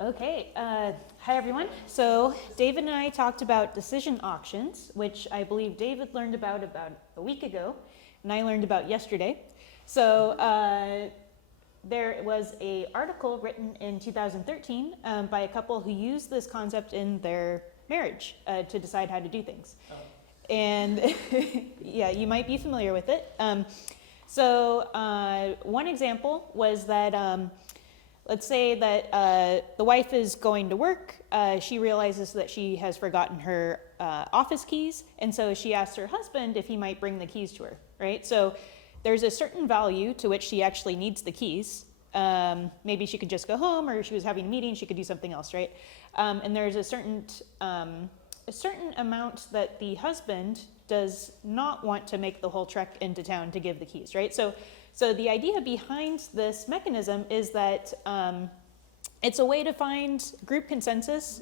Okay, hi everyone. So David and I talked about decision auctions, which I believe David learned about a week ago, and I learned about yesterday. So there was an article written in 2013 by a couple who used this concept in their marriage to decide how to do things. Oh. And yeah, you might be familiar with it. One example was that let's say that the wife is going to work. She realizes that she has forgotten her office keys, and so she asks her husband if he might bring the keys to her, right? So there's a certain value to which she actually needs the keys. Maybe she could just go home, or she was having a meeting, she could do something else, right? And there's a certain amount that the husband does not want to make the whole trek into town to give the keys, right? So the idea behind this mechanism is that it's a way to find group consensus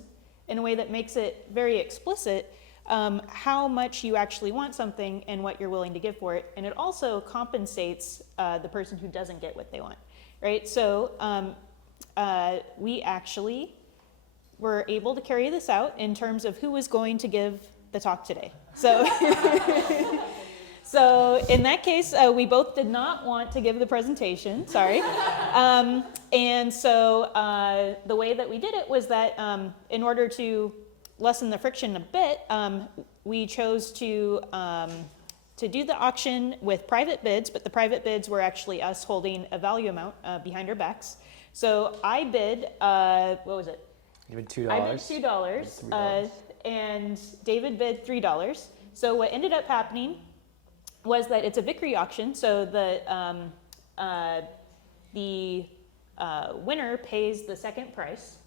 in a way that makes it very explicit how much you actually want something and what you're willing to give for it. And it also compensates the person who doesn't get what they want, right? So we actually were able to carry this out in terms of who was going to give the talk today. So. So in that case, we both did not want to give the presentation, sorry. And so the way that we did it was that in order to lessen the friction a bit, we chose to do the auction with private bids, but the private bids were actually us holding a value amount behind our backs. So I bid, what was it? You bid $2. I bid $2, and David bid $3. So what ended up happening was that it's a victory auction, so the winner pays the second price.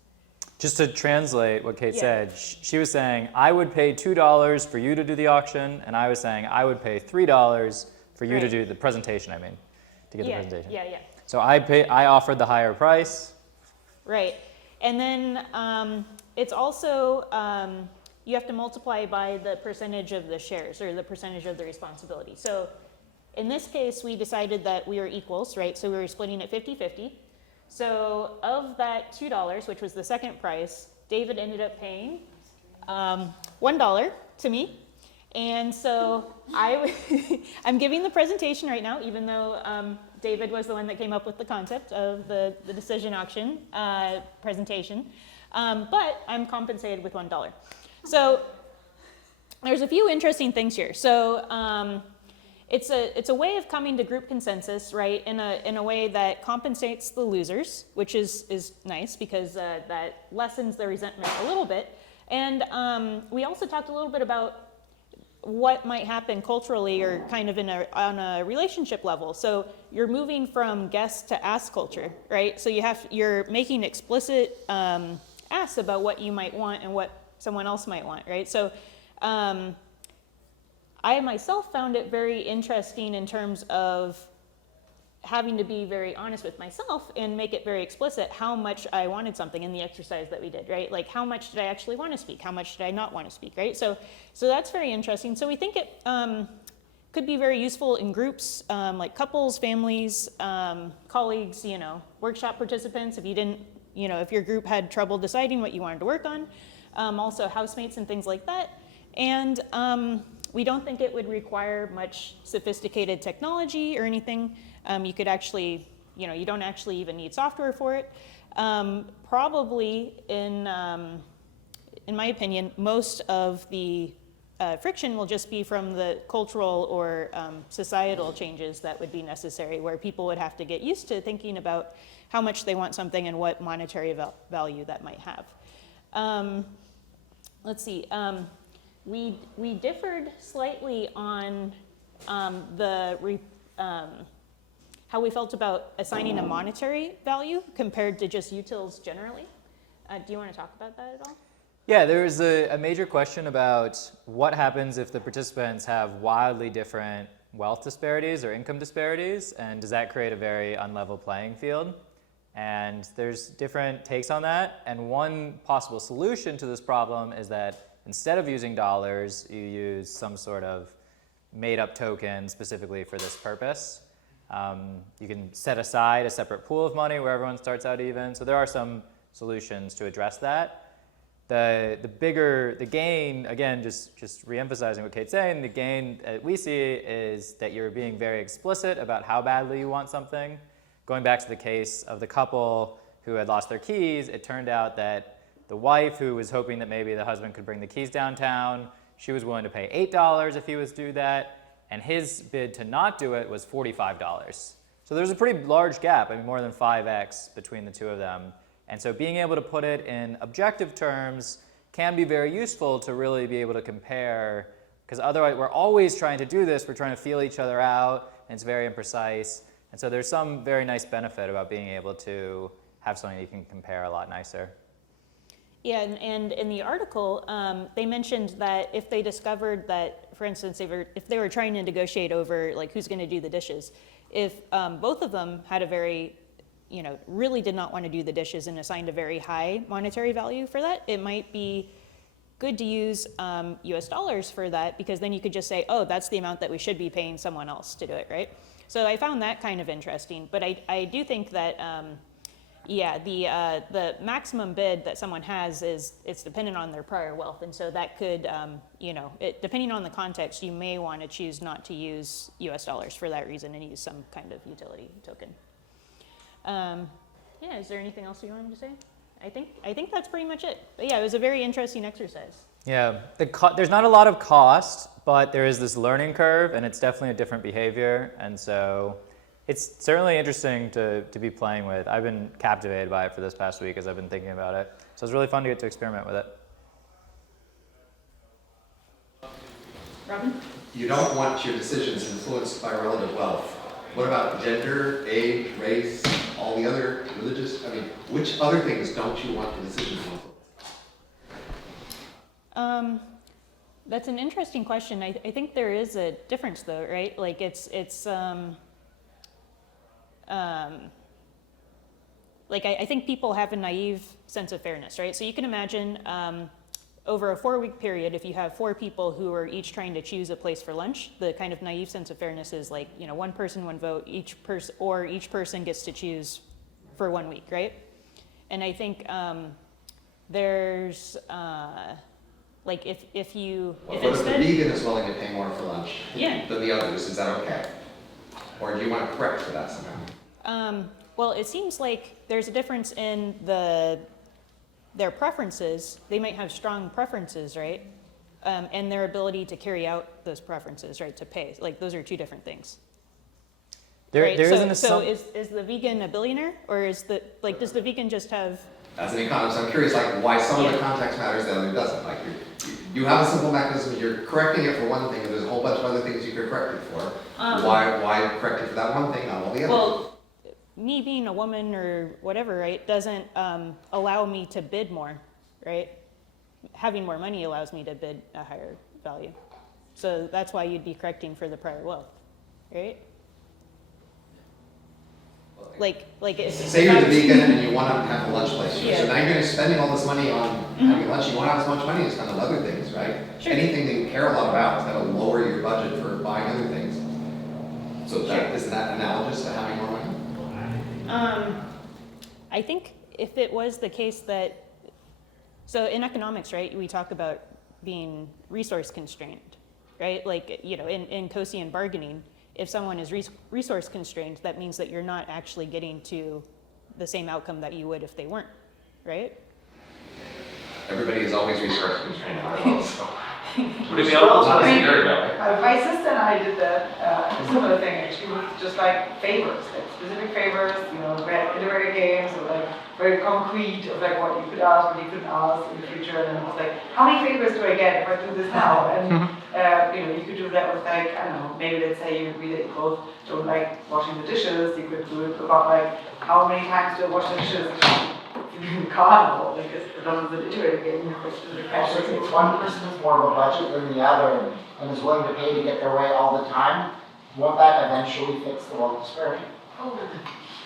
Just to translate what Kate said, she was saying, I would pay $2 for you to do the auction, and I was saying I would pay $3 for you to do the presentation, to get the presentation. Yeah. So I offered the higher price. Right, and then it's also, you have to multiply by the percentage of the shares or the percentage of the responsibility. So in this case, we decided that we were equals, right? So we were splitting it 50-50. So of that $2, which was the second price, David ended up paying $1 to me. And so I'm giving the presentation right now, even though David was the one that came up with the concept of the decision auction presentation. But I'm compensated with $1. So there's a few interesting things here. So it's a way of coming to group consensus, right? In a way that compensates the losers, which is nice because that lessens the resentment a little bit. And we also talked a little bit about what might happen culturally or kind of on a relationship level. So you're moving from guest to ask culture, right? So you're making explicit asks about what you might want and what someone else might want, right? So I myself found it very interesting in terms of having to be very honest with myself and make it very explicit how much I wanted something in the exercise that we did, right? Like how much did I actually want to speak? How much did I not want to speak, right? So that's very interesting. So we think it could be very useful in groups like couples, families, colleagues, workshop participants if you didn't, if your group had trouble deciding what you wanted to work on. Also housemates and things like that. And we don't think it would require much sophisticated technology or anything. You could actually, you don't actually even need software for it. Probably, in my opinion, most of the friction will just be from the cultural or societal changes that would be necessary, where people would have to get used to thinking about how much they want something and what monetary value that might have. Let's see. We differed slightly on how we felt about assigning a monetary value compared to just utils generally. Do you want to talk about that at all? Yeah, there was a major question about what happens if the participants have wildly different wealth disparities or income disparities, and does that create a very unlevel playing field? And there's different takes on that, and one possible solution to this problem is that instead of using dollars, you use some sort of made-up token specifically for this purpose. You can set aside a separate pool of money where everyone starts out even. So there are some solutions to address that. The gain, again, just re-emphasizing what Kate's saying, the gain that we see is that you're being very explicit about how badly you want something. Going back to the case of the couple who had lost their keys, it turned out that the wife, who was hoping that maybe the husband could bring the keys downtown, she was willing to pay $8 if he was to do that, and his bid to not do it was $45. So there's a pretty large gap, I mean more than 5x between the two of them. And so being able to put it in objective terms can be very useful to really be able to compare, because otherwise we're always trying to do this, we're trying to feel each other out, and it's very imprecise. And so there's some very nice benefit about being able to have something you can compare a lot nicer. Yeah, and in the article, they mentioned that if they discovered that, for instance, if they were trying to negotiate over like who's going to do the dishes, if both of them had a very, really did not want to do the dishes and assigned a very high monetary value for that, it might be good to use US dollars for that, because then you could just say, oh, that's the amount that we should be paying someone else to do it, right? So I found that kind of interesting, but I do think that, the maximum bid that someone has it's dependent on their prior wealth, and so that could, depending on the context, you may want to choose not to use US dollars for that reason and use some kind of utility token. Is there anything else you wanted to say? I think that's pretty much it. But yeah, it was a very interesting exercise. Yeah, there's not a lot of cost, but there is this learning curve, and it's definitely a different behavior, and so it's certainly interesting to be playing with. I've been captivated by it for this past week as I've been thinking about it. So it's really fun to get to experiment with it. Robin? You don't want your decisions influenced by relative wealth. What about gender, age, race, all the other religious, which other things don't you want the decision to influence? That's an interesting question. I think there is a difference though, right? Like I think people have a naive sense of fairness, right? So you can imagine over a 4-week period, if you have 4 people who are each trying to choose a place for lunch, the kind of naive sense of fairness is like, one person, one vote, each person gets to choose for 1 week, right? And I think there's like if if instead the vegan is willing to pay more for lunch Yeah. than the others, is that okay? Or do you want to correct for that somehow? Well, it seems like there's a difference in their preferences. They might have strong preferences, right? And their ability to carry out those preferences, right? To pay. Like those are 2 different things. Right? So is the vegan a billionaire, or does the vegan just have? As an economist, I'm curious, why some of the context matters, the other doesn't. You have a simple mechanism, you're correcting it for one thing, and there's a whole bunch of other things you could correct it for. Why correct it for that one thing, not all the others? Well, me being a woman or whatever, right, doesn't allow me to bid more, right? Having more money allows me to bid a higher value. So that's why you'd be correcting for the prior wealth, right? Say you're the vegan and you want to have a lunch place. Yeah. So now you're going to spending all this money on having lunch. You want to have as much money to spend on other things, right? Sure. Anything that you care a lot about is going to lower your budget for buying other things. So isn't that analogous to having more money? I think if it was the case that, so in economics, right, we talk about being resource constrained, right? In Coasian bargaining, if someone is resource constrained, that means that you're not actually getting to the same outcome that you would if they weren't, right? Everybody is always resource constrained. Would it be able to my sister and I did that similar thing actually with just favors, specific favors, we had iterative games or very concrete of what you could ask, what you couldn't ask in the future, and it was how many favors do I get if I do this now? And you could do that with I don't know, maybe let's say you agree that you both don't like washing the dishes, you could do it about how many times do I wash the dishes? Carnival, because as long as the iterative game, you have specific Also, measures. if one person has more of a budget than the other and is willing to pay to get their way all the time, won't that eventually fix the wealth disparity?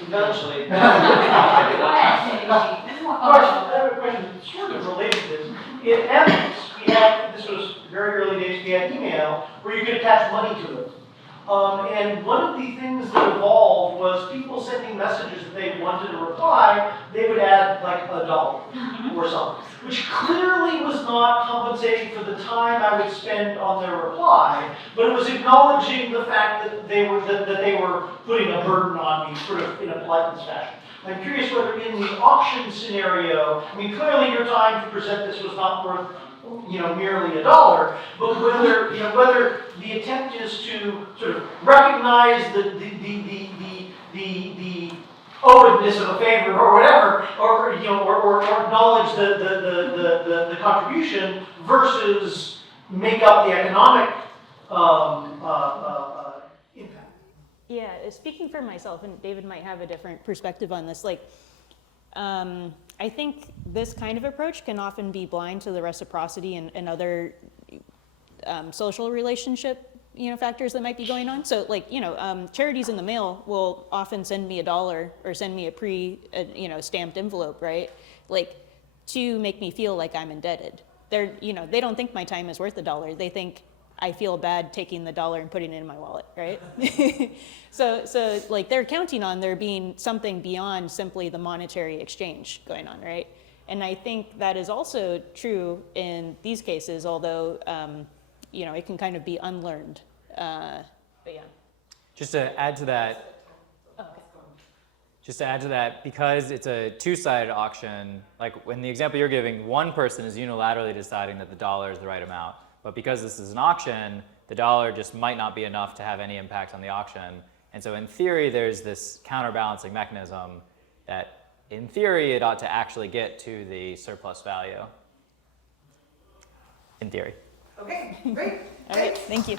Eventually. Question, I have a question sort of related to this. In ethics, this was very early days, we had email where you could attach money to it. And one of the things that evolved was people sending messages that they wanted a reply, they would add like $1 or something, which clearly was not compensating for the time I would spend on their reply, but it was acknowledging the fact that they were putting a burden on me, sort of in a politeness fashion. I'm curious whether in the auction scenario, I mean, clearly your time to present this was not worth, merely $1, but whether the attempt is to sort of recognize the owedness of a favor or whatever, or acknowledge the contribution versus make up the economic impact. Yeah, speaking for myself, and David might have a different perspective on this, I think this kind of approach can often be blind to the reciprocity and other social relationship, factors that might be going on. So charities in the mail will often send me $1 or send me a stamped envelope, right? To make me feel like I'm indebted. They don't think my time is worth $1. They think I feel bad taking the $1 and putting it in my wallet, right? So they're counting on there being something beyond simply the monetary exchange going on, right? And I think that is also true in these cases, although, it can kind of be unlearned. But yeah. Just to add to that, because it's a two-sided auction, like in the example you're giving, one person is unilaterally deciding that the $1 is the right amount. But because this is an auction, the $1 just might not be enough to have any impact on the auction. And so in theory, there's this counterbalancing mechanism that in theory, it ought to actually get to the surplus value. In theory. Okay, great. All right, thank you.